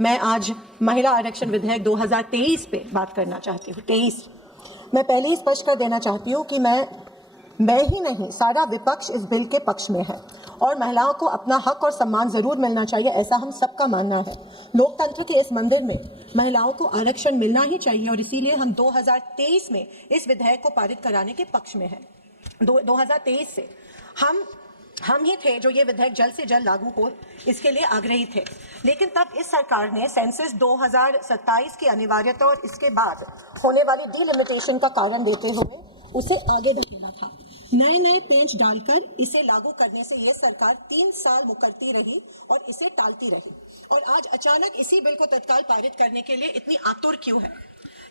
मैं आज महिला आरक्षण विधेयक 2023 पे बात करना चाहती हूँ। 23 मैं पहले ही स्पष्ट कर देना चाहती हूँ कि मैं ही नहीं, सारा विपक्ष इस बिल के पक्ष में है और महिलाओं को अपना हक और सम्मान जरूर मिलना चाहिए, ऐसा हम सबका मानना है। लोकतंत्र के इस मंदिर में महिलाओं को आरक्षण मिलना ही चाहिए और इसीलिए हम 2023 में इस विधेयक को पारित कराने के पक्ष में हैं। 2023 से हम ही थे जो ये विधेयक जल्द से जल्द लागू हो, इसके लिए आग्रही थे। लेकिन तब इस सरकार ने सेंसस 2027 की अनिवार्यता और इसके बाद होने वाली डिलिमिटेशन का कारण देते हुए उसे आगे धकेला था। नए पेंच डालकर इसे लागू करने से ये सरकार 3 साल मुकरती रही और इसे टालती रही और आज अचानक इसी बिल को तत्काल पारित करने के लिए इतनी आतुर क्यों है?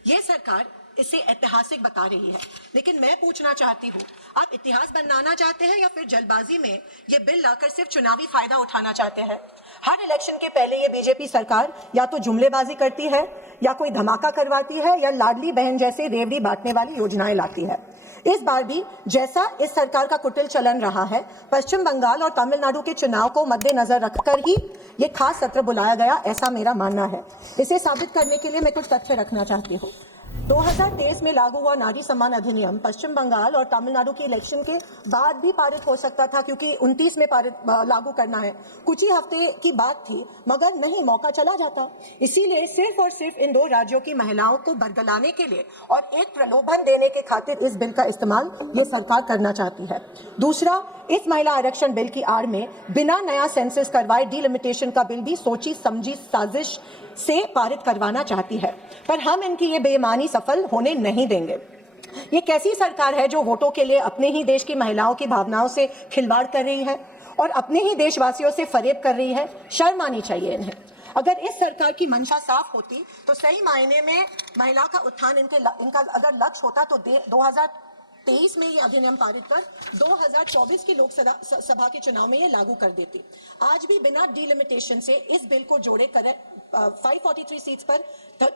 ये सरकार इसे ऐतिहासिक बता रही है, लेकिन मैं पूछना चाहती हूँ, आप इतिहास बनाना चाहते हैं या फिर जल्दबाजी में ये बिल लाकर सिर्फ चुनावी फायदा उठाना चाहते हैं? हर इलेक्शन के पहले ये बीजेपी सरकार या तो जुमलेबाजी करती है या कोई धमाका करवाती है या लाडली बहन जैसे रेवड़ी बांटने वाली योजनाएं लाती है। इस बार भी जैसा इस सरकार का कुटिल चलन रहा है, पश्चिम बंगाल और तमिलनाडु के चुनाव को मद्देनजर रखकर ही ये खास सत्र बुलाया गया, ऐसा मेरा मानना है। इसे साबित करने के लिए मैं कुछ तथ्य रखना चाहती हूँ। 2023 में लागू हुआ नारी सम्मान अधिनियम पश्चिम बंगाल और तमिलनाडु के इलेक्शन के बाद भी पारित हो सकता था, क्योंकि 29 में लागू करना है। कुछ ही हफ्ते की बात थी, मगर नहीं, मौका चला जाता। इसीलिए सिर्फ और सिर्फ इन 2 राज्यों की महिलाओं को बरगलाने के लिए और एक प्रलोभन देने के खातिर इस बिल का इस्तेमाल ये सरकार करना चाहती है। दूसरा, इस महिला आरक्षण बिल की आड़ में बिना नया सेंसस करवाए डिलिमिटेशन का बिल भी सोची समझी साजिश से पारित करवाना चाहती है, पर हम इनकी ये बेईमानी सफल होने नहीं देंगे। ये कैसी सरकार है जो वोटों के लिए अपने ही देश की महिलाओं की भावनाओं से खिलवाड़ कर रही है और अपने ही देशवासियों से फरेब कर रही है? शर्म आनी चाहिए इन्हें। अगर इस सरकार की मंशा साफ होती तो सही मायने में महिला का उत्थान इनका अगर लक्ष्य होता तो 2023 में ये अधिनियम पारित कर 2024 की लोकसभा के चुनाव में ये लागू कर देती। आज भी बिना डिलिमिटेशन से इस बिल को जोड़े 543 सीट्स पर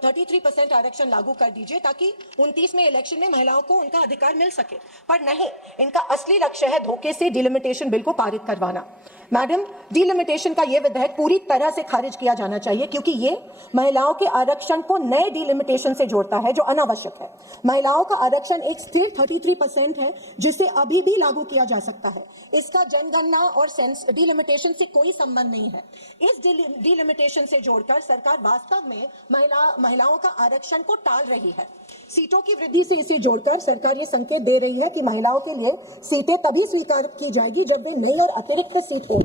33% आरक्षण लागू कर दीजिए, ताकि 29 में इलेक्शन में महिलाओं को उनका अधिकार मिल सके। पर नहीं, इनका असली लक्ष्य है धोखे से डिलिमिटेशन बिल को पारित करवाना। मैडम, डिलिमिटेशन का यह विधेयक पूरी तरह से खारिज किया जाना चाहिए, क्योंकि ये महिलाओं के आरक्षण को नए डिलिमिटेशन से जोड़ता है जो अनावश्यक है। महिलाओं का आरक्षण एक स्थिर 33% है, जिसे अभी भी लागू किया जा सकता है। इसका जनगणना और डिलिमिटेशन से कोई संबंध नहीं है। इस डिलिमिटेशन से जोड़कर सरकार वास्तव में महिलाओं का आरक्षण को टाल रही है। सीटों की वृद्धि से इसे जोड़कर सरकार ये संकेत दे रही है कि महिलाओं के लिए सीटें तभी स्वीकार की जाएगी जब वे नई और अतिरिक्त सीट हो।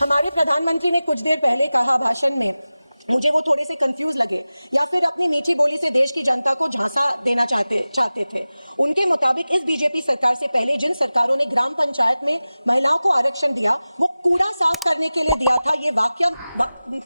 हमारे प्रधानमंत्री ने कुछ देर पहले कहा भाषण में, मुझे वो थोड़े से कंफ्यूज लगे, या फिर अपनी मीठी बोली से देश की जनता को झांसा देना चाहते थे। उनके मुताबिक इस बीजेपी सरकार से पहले जिन सरकारों ने ग्राम पंचायत में महिलाओं को आरक्षण दिया, वो कूड़ा साफ करने के लिए दिया था। ये वाक्य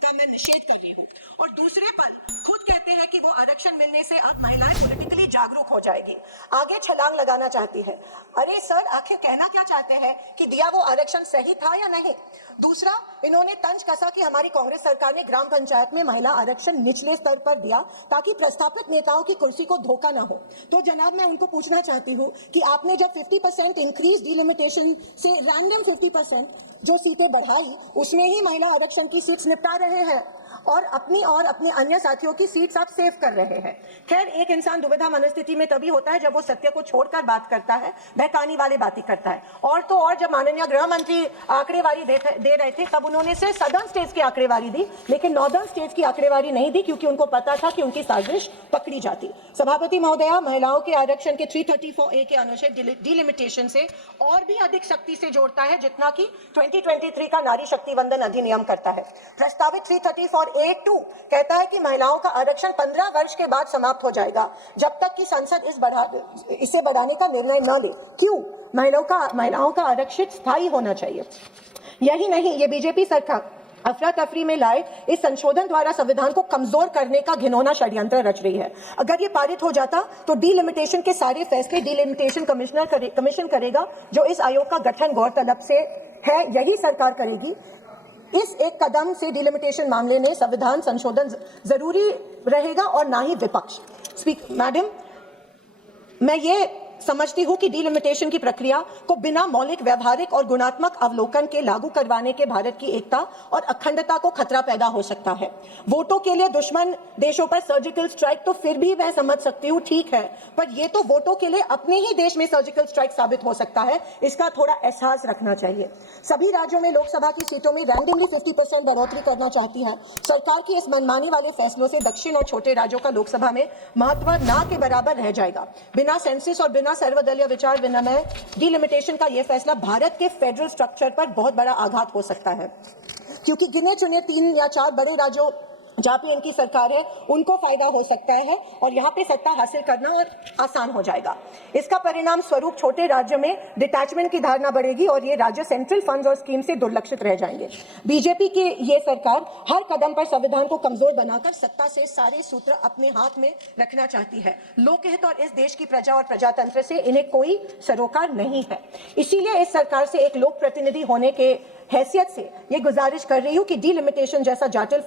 का मैं निषेध कर रही हूँ। और दूसरे पल खुद कहते हैं कि वो आरक्षण मिलने से अब महिलाएं पॉलिटिकली जागरूक हो जाएगी, आगे छलांग लगाना चाहती है। अरे सर, आखिर कहना क्या चाहते हैं कि दिया वो आरक्षण सही था या नहीं? दूसरा, इन्होंने तंज कसा कि हमारी कांग्रेस सरकार ने ग्राम पंचायत में महिला आरक्षण निचले स्तर पर दिया ताकि प्रस्थापित नेताओं की कुर्सी को धोखा ना हो। तो जनाब, मैं उनको पूछना चाहती हूँ कि आपने जब 50% इंक्रीज डिलिमिटेशन से रैंडम 50% जो सीटें बढ़ाई, उसमें ही महिला आरक्षण की सीट्स निपटा रहे हैं और अपने अन्य साथियों की सीट्स आप सेव कर रहे हैं। खैर, एक इंसान दुविधा मनस्थिति में तभी होता है जब वो सत्य को छोड़कर बात करता है, बहकाने वाली बातें करता है। और तो और, जब माननीय गृह मंत्री आंकड़ेवारी दे रहे थे, तब उन्होंने सिर्फ सदर्न स्टेट्स की आंकड़ेवारी दी, लेकिन नॉर्दर्न स्टेट्स की आंकड़ेवारी नहीं दी, क्योंकि उनको पता था कि उनकी साजिश पकड़ी जाती। सभापति महोदया, महिलाओं के आरक्षण के 334A के अनुच्छेद डिलिमिटेशन से और भी अधिक सख्ती से जोड़ता है, जितना कि 2023 का नारी शक्ति वंदन अधिनियम करता है। प्रस्तावित 334A2 कहता है कि महिलाओं का आरक्षण 15 वर्ष के बाद समाप्त हो जाएगा, जब तक कि संसद इसे बढ़ाने का निर्णय न ले। क्यों? महिलाओं का आरक्षण स्थायी होना चाहिए। यही नहीं, ये बीजेपी सरकार अफरा तफरी में लाए इस संशोधन द्वारा संविधान को कमजोर करने का घिनौना षड्यंत्र रच रही है। अगर ये पारित हो जाता तो डिलिमिटेशन के सारे फैसले डिलिमिटेशन कमीशन करेगा, जो इस आयोग का गठन गौरतलब से है, यही सरकार करेगी। इस एक कदम से डिलिमिटेशन मामले में संविधान संशोधन जरूरी रहेगा और ना ही विपक्ष। मैडम, मैं ये समझती हूं कि डिलिमिटेशन की प्रक्रिया को बिना मौलिक, व्यवहारिक और गुणात्मक अवलोकन के लागू करवाने के भारत की एकता और अखंडता को खतरा पैदा हो सकता है। वोटों के लिए दुश्मन देशों पर सर्जिकल स्ट्राइक तो फिर भी मैं समझ सकती हूँ, ठीक है, पर यह तो वोटों के लिए अपने ही देश में सर्जिकल स्ट्राइक साबित हो सकता है। इसका थोड़ा एहसास रखना चाहिए। सभी राज्यों में लोकसभा की सीटों में रैंडमली 50% बढ़ोतरी करना चाहती है। सरकार की इस मनमानी वाले फैसलों से दक्षिण और छोटे राज्यों का लोकसभा में महत्व ना के बराबर रह जाएगा। बिना सेंसस और बिना सर्वदलीय विचार विनिमय डिलिमिटेशन का यह फैसला भारत के फेडरल स्ट्रक्चर पर बहुत बड़ा आघात हो सकता है, क्योंकि गिने चुने 3 या 4 बड़े राज्यों जहाँ पे इनकी सरकार है उनको फायदा हो सकता है और यहाँ पे सत्ता हासिल करना और आसान हो जाएगा। इसका परिणाम स्वरूप छोटे राज्यों में डिटैचमेंट की धारणा बढ़ेगी और ये राज्य सेंट्रल फंड्स और स्कीम से दुर्लक्षित रह जाएंगे। बीजेपी की ये सरकार हर कदम पर संविधान को कमजोर बनाकर सत्ता से सारे सूत्र अपने हाथ में रखना चाहती है। लोकहित और इस देश की प्रजा और प्रजातंत्र से इन्हें कोई सरोकार नहीं है। इसीलिए इस सरकार से एक लोक प्रतिनिधि होने के हैसियत से ये गुजारिश कर रही हूँ कि डिलिमिटेशन जैसा जटिल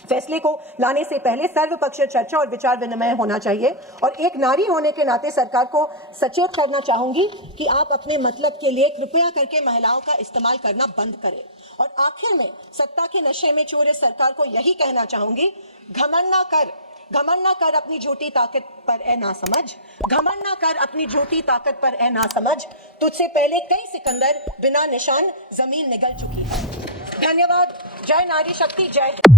फैसले को लाने से पहले सर्वपक्षीय चर्चा और विचार विनिमय होना चाहिए। और एक नारी होने के नाते सरकार को सचेत करना चाहूंगी कि आप अपने मतलब के लिए कृपया करके महिलाओं का इस्तेमाल करना बंद करें। और आखिर में सत्ता के नशे में चूर इस सरकार को यही कहना चाहूंगी, घमंड ना कर अपनी झूठी ताकत पर ए ना समझ, घमंड ना कर अपनी झूठी ताकत पर ए ना समझ, तुझसे पहले कई सिकंदर बिना निशान जमीन निगल चुकी है। धन्यवाद। जय नारी शक्ति, जय